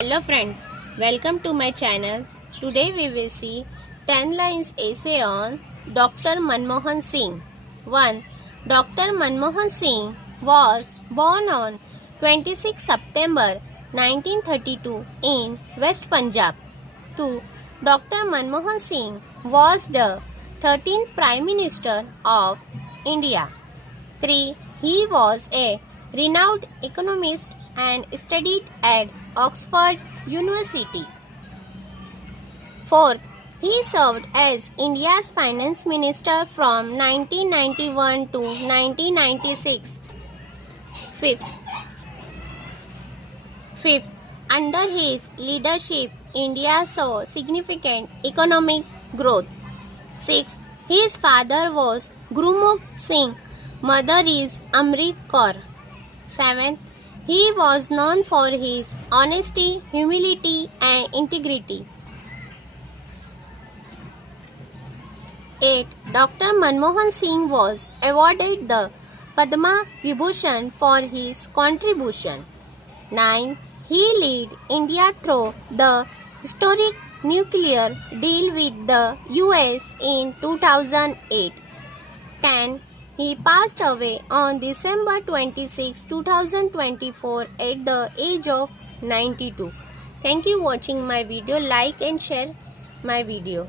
Hello friends, welcome to my channel. Today we will see 10 lines essay on Dr. Manmohan Singh. 1. Dr. Manmohan Singh was born on 26 September 1932 in West Punjab. 2. Dr. Manmohan Singh was the 13th Prime Minister of India. 3. He was a renowned economist and studied at Oxford University. 4th, he served as India's finance minister from 1991 to 1996. 5th, under his leadership, India saw significant economic growth. 6th, his father was Gurmukh Singh, mother is Amrit Kaur. 7th, he was known for his honesty, humility and integrity. 8. Dr. Manmohan Singh was awarded the Padma Vibhushan for his contribution. 9. He led India through the historic nuclear deal with the US in 2008. 10. He passed away on December 26, 2024 at the age of 92. Thank you for watching my video. Like and share my video.